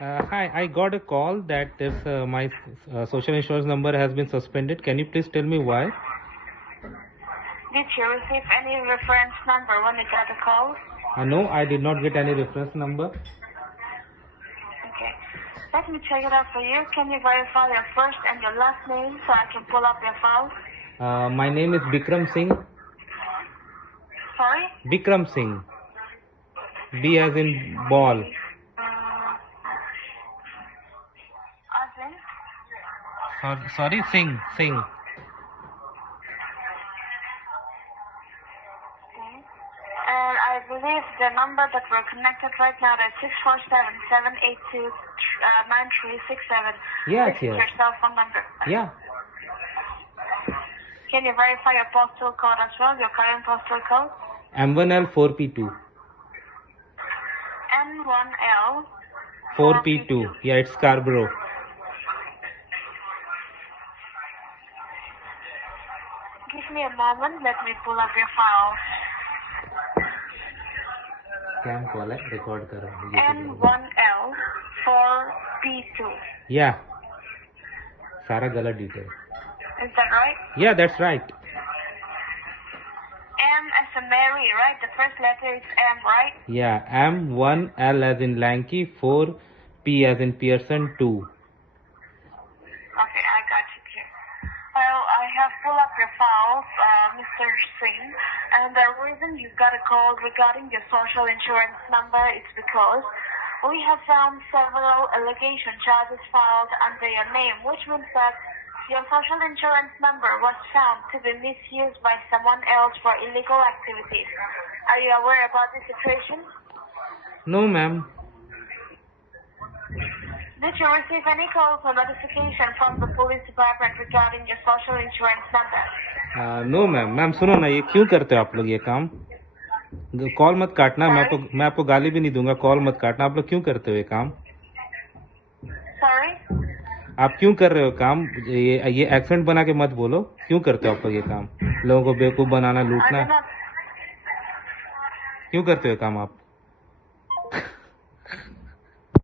Hi, I got a call that my social insurance number has been suspended. Can you please tell me why? Did you receive any reference number when you got a call? No, I did not get any reference number. Okay. Let me check it out for you. Can you verify your first and your last name so I can pull up your file? My name is Bikram Singh. Sorry? Bikram Singh. B as in ball. As in? Sorry, Singh. Okay. And I believe the number that we're connected right now is 647-782-9367. Yes, This is your cell phone number. Yeah. Can you verify your postal code as well, your current postal code? M1L 4P2. M1L 4P2. Yeah, it's Scarborough. Give me a moment. Let me pull up your file. Scam call है, record कर रहा हूँ. M1L 4P2. Yeah. सारा गलत detail. Is that right? Yeah, that's right. M as in Mary, right? The first letter is M, right? Yeah, M1L as in Lanky, 4P as in Pearson, 2. Okay, I got you here. Well, I have pulled up your files, Mr. Singh, and the reason you got a call regarding your social insurance number is because we have found several allegation charges filed under your name, which means that your social insurance number was found to be misused by someone else for illegal activities. Are you aware about this situation? No, ma'am. Did you receive any calls or notification from the police department regarding your social insurance number? No, ma'am. Ma'am सुनो ना, ये क्यों करते हो आप लोग ये काम? कॉल मत काटना. मैं आपको गाली भी नहीं दूंगा. कॉल मत काटना. आप लोग क्यों करते हो ये काम? Sorry? आप क्यों कर रहे हो काम? ये एक्सेंट बना के मत बोलो. क्यों करते हो आप लोग ये काम? लोगों को बेवकूफ बनाना, लूटना. क्यों करते हो काम आप?